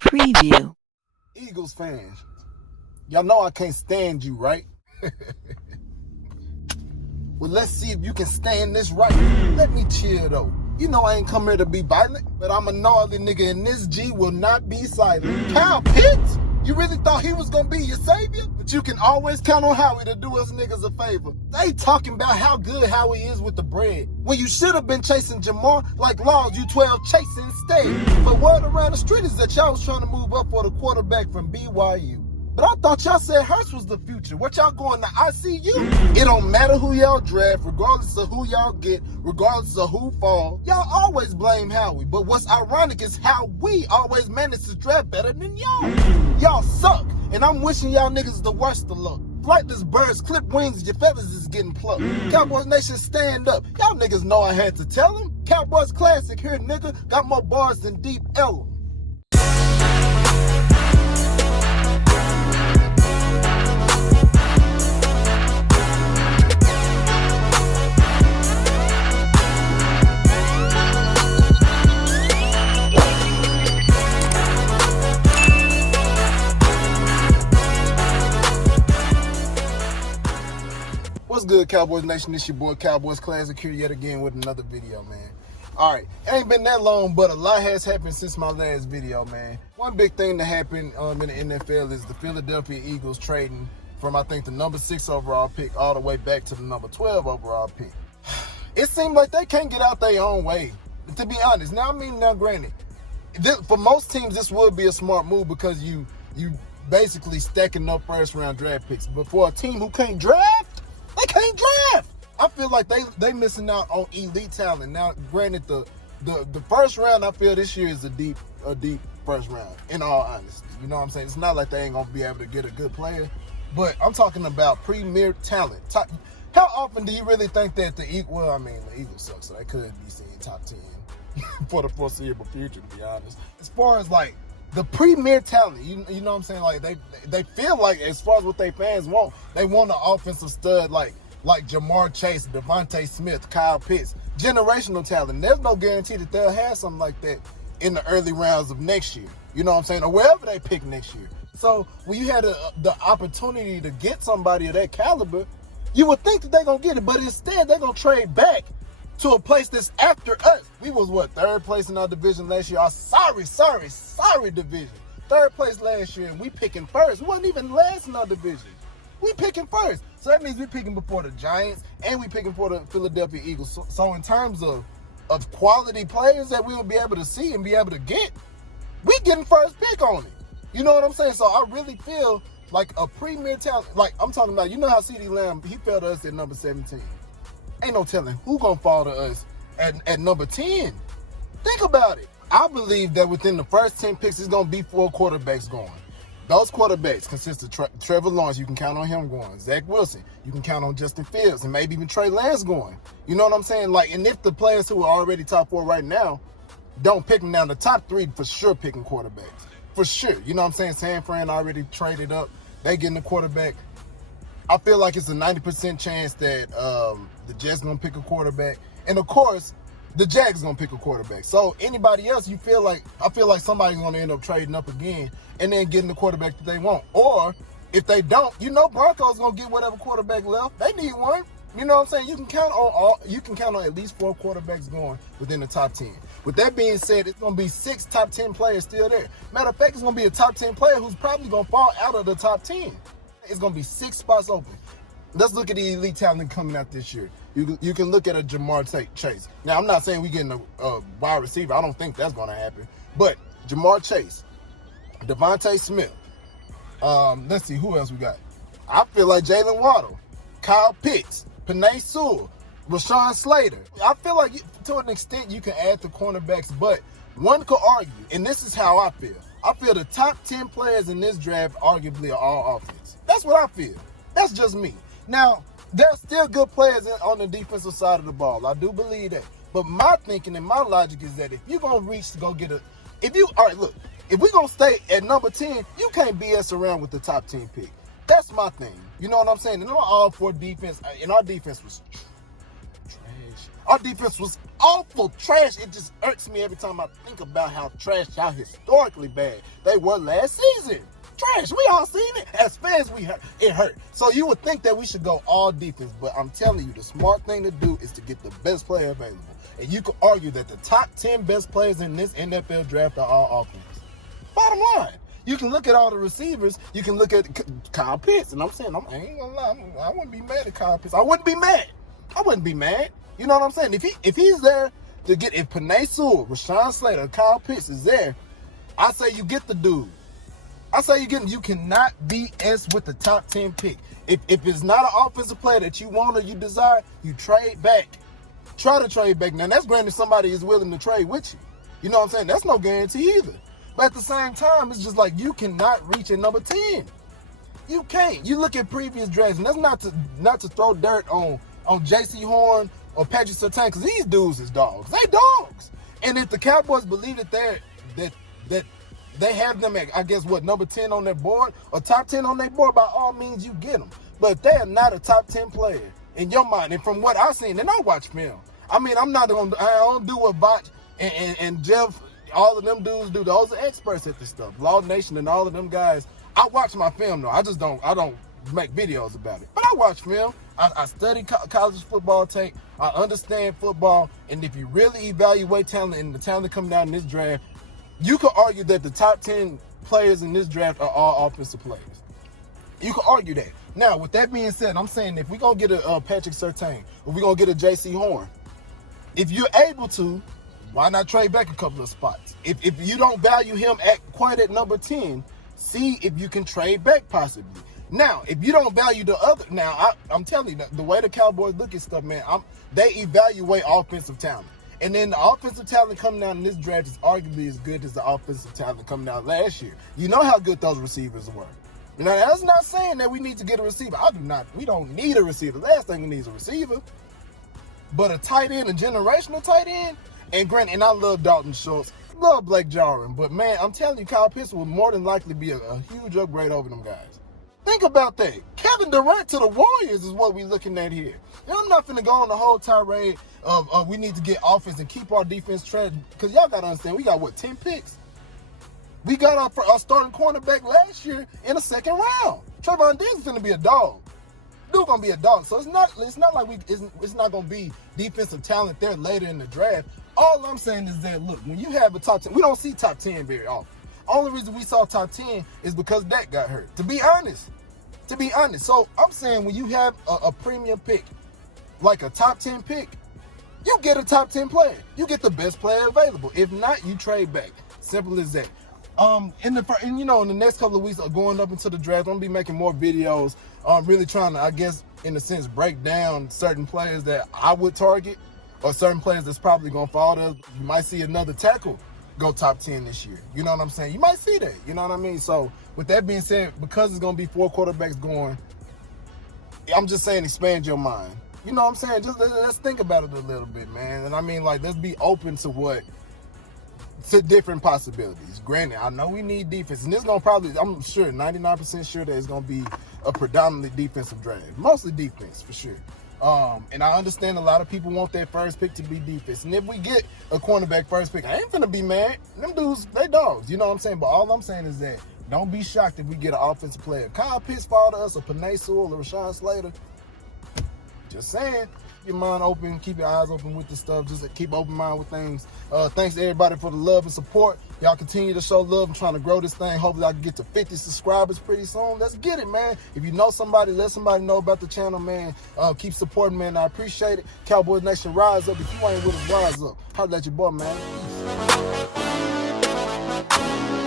Preview. Eagles fans, y'all know I can't stand you, right? Well, let's see if you can stand this right. Let me chill, though. You know I ain't come here to be violent, but I'm a gnarly nigga, and this G will not be silent. Kyle Pitts? You really thought he was gonna be your savior? But you can always count on Howie to do us niggas a favor. They talking about how good Howie is with the bread, when you should have been chasing Jamar like Laws, you 12 chasing instead. But word around the street is that y'all was trying to move up for the quarterback from BYU. But I thought y'all said Hurts was the future. What y'all going to ICU? It don't matter who y'all draft, regardless of who y'all get, regardless of who fall. Y'all always blame Howie. But what's ironic is how we always manage to draft better than y'all. Y'all suck. And I'm wishing y'all niggas the worst of luck. Flightless birds, clip wings, your feathers is getting plucked. Cowboys Nation, stand up. Y'all niggas know I had to tell them. Cowboys Classic here, nigga. Got more bars than Deep Ellum. What's good, Cowboys Nation? It's your boy Cowboys Classic here yet again with another video, man. All right, it ain't been that long, but a lot has happened since my last video, man. One big thing that happened in the NFL is the Philadelphia Eagles trading from, I think, the number 6 overall pick all the way back to the number 12 overall pick. It seemed like they can't get out their own way, to be honest. Now, granted, for most teams, this would be a smart move because you basically stacking up first-round draft picks. But for a team who can't draft, they can't draft. I feel like they missing out on elite talent. Now, granted, the first round I feel this year is a deep first round. In all honesty, you know what I'm saying? It's not like they ain't gonna be able to get a good player, but I'm talking about premier talent. How often do you really think that the Eagles suck, so they could be seeing top 10 for the foreseeable future? To be honest, as far as like the premier talent, you know what I'm saying? Like they feel like, as far as what they fans want, they want an offensive stud like Jamar Chase, Devontae Smith, Kyle Pitts, generational talent. There's no guarantee that they'll have something like that in the early rounds of next year. You know what I'm saying? Or wherever they pick next year. So when you had the opportunity to get somebody of that caliber, you would think that they're going to get it, but instead they're going to trade back to a place that's after us. We was, third place in our division last year? Our sorry division. Third place last year, and we picking first. We wasn't even last in our division. We picking first. So that means we picking before the Giants, and we picking for the Philadelphia Eagles. So in terms of quality players that we will be able to see and be able to get, we getting first pick on it. You know what I'm saying? So I really feel like a premier talent. Like I'm talking about, you know how CeeDee Lamb, he fell to us at number 17. Ain't no telling who gonna fall to us at number 10. Think about it. I believe that within the first 10 picks, it's gonna be 4 quarterbacks going. Those quarterbacks consist of Trevor Lawrence, you can count on him going. Zach Wilson, you can count on Justin Fields, and maybe even Trey Lance going. You know what I'm saying? Like, and if the players who are already top 4 right now don't pick them down, the top 3 for sure picking quarterbacks. For sure. You know what I'm saying? San Fran already traded up. They getting the quarterback. I feel like it's a 90% chance that the Jets going to pick a quarterback. And, of course, the Jags going to pick a quarterback. So, anybody else, I feel like somebody's going to end up trading up again and then getting the quarterback that they want. Or, if they don't, Broncos going to get whatever quarterback left. They need one. You know what I'm saying? You can count on at least 4 quarterbacks going within the top 10. With that being said, it's going to be 6 top 10 players still there. Matter of fact, it's going to be a top 10 player who's probably going to fall out of the top 10. It's going to be 6 spots open. Let's look at the elite talent coming out this year. You can look at a Jamar Chase. Now, I'm not saying we're getting a wide receiver. I don't think that's going to happen. But Jamar Chase, Devontae Smith. Let's see, who else we got? I feel like Jalen Waddle, Kyle Pitts, Penei Sewell, Rashawn Slater. I feel like to an extent you can add the cornerbacks, but one could argue, and this is how I feel. I feel the top 10 players in this draft arguably are all offense. That's what I feel. That's just me. Now, there's still good players on the defensive side of the ball. I do believe that. But my thinking and my logic is that if you're going to reach to go get if we're going to stay at number 10, you can't BS around with the top 10 pick. That's my thing. You know what I'm saying? And I'm all for defense, and our defense was trash. Our defense was awful trash. It just irks me every time I think about how trash, how historically bad they were last season. Trash. We all seen it. As fans, it hurt. So you would think that we should go all defense, but I'm telling you, the smart thing to do is to get the best player available. And you could argue that the top 10 best players in this NFL draft are all offense. Bottom line. You can look at all the receivers. You can look at Kyle Pitts. And I'm saying, I ain't gonna lie, I wouldn't be mad at Kyle Pitts. I wouldn't be mad. You know what I'm saying? If he's there to get, if Penei Sewell, Rashawn Slater, Kyle Pitts is there, I say you get the dude. You cannot BS with the top 10 pick. If it's not an offensive player that you want or you desire, you trade back. Try to trade back. Now, that's granted somebody is willing to trade with you. You know what I'm saying? That's no guarantee either. But at the same time, it's just like you cannot reach at number 10. You can't. You look at previous drafts, and that's not to throw dirt on J.C. Horn or Patrick Surtain, because these dudes is dogs. They dogs. And if the Cowboys believe that they have them at, I guess, number 10 on their board or top 10 on their board, by all means, you get them. But they are not a top 10 player in your mind. And from what I've seen, and I watch film, I mean, I don't do what Botch and Jeff, all of them dudes do. Those are experts at this stuff. Law Nation and all of them guys. I watch my film, though. I don't make videos about it. But I watch film. I study college football tape. I understand football. And if you really evaluate talent and the talent coming down in this draft, you could argue that the top 10 players in this draft are all offensive players. You could argue that. Now, with that being said, I'm saying if we're going to get a Patrick Surtain, if we're going to get a J.C. Horn, if you're able to, why not trade back a couple of spots? If you don't value him quite at number 10, see if you can trade back possibly. Now, if you don't value the other, I'm telling you, the way the Cowboys look at stuff, man, they evaluate offensive talent. And then the offensive talent coming down in this draft is arguably as good as the offensive talent coming out last year. You know how good those receivers were. You know, that's not saying that we need to get a receiver. We don't need a receiver. The last thing we need is a receiver. But a tight end, a generational tight end, and I love Dalton Schultz, love Blake Jarwin, but man, I'm telling you, Kyle Pitts will more than likely be a huge upgrade over them guys. Think about that. Kevin Durant to the Warriors is what we're looking at here. And I'm not finna go on the whole tirade of we need to get offense and keep our defense trash, because y'all gotta understand, we got 10 picks? We got our starting cornerback last year in the second round. Trayvon Diggs is finna be a dog. Dude gonna be a dog. So it's not like it's not gonna be defensive talent there later in the draft. All I'm saying is that, look, when you have a top 10, we don't see top 10 very often. Only reason we saw top 10 is because Dak got hurt. To be honest. So I'm saying when you have a premium pick, like a top 10 pick, you get a top 10 player. You get the best player available. If not, you trade back. Simple as that. In the next couple of weeks going up into the draft, I'm gonna be making more videos. Really trying to, I guess, in a sense, break down certain players that I would target, or certain players that's probably gonna fall to. You might see another tackle go top 10 this year. You know what I'm saying? You might see that. You know what I mean? So with that being said, because it's gonna be 4 quarterbacks going, I'm just saying, expand your mind. You know what I'm saying? Just let's think about it a little bit, man. And I mean, like, let's be open to different possibilities. Granted, I know we need defense, and it's gonna probably, I'm sure, 99% sure that it's gonna be a predominantly defensive draft, mostly defense for sure. And I understand a lot of people want their first pick to be defense, and if we get a cornerback first pick, I ain't finna be mad. Them dudes, they dogs. You know what I'm saying? But all I'm saying is that don't be shocked if we get an offensive player. Kyle Pitts fall to us, or Penei Sewell, or Rashawn Slater. Just saying. Keep your mind open, keep your eyes open with this stuff. Just keep open mind with things. Thanks to everybody for the love and support. Y'all continue to show love. I'm trying to grow this thing. Hopefully I can get to 50 subscribers pretty soon. Let's get it, man. If you know somebody, let somebody know about the channel, man. Keep supporting, man. I appreciate it. Cowboys Nation, rise up. If you ain't with us, rise up. Holla at your boy, man. Peace.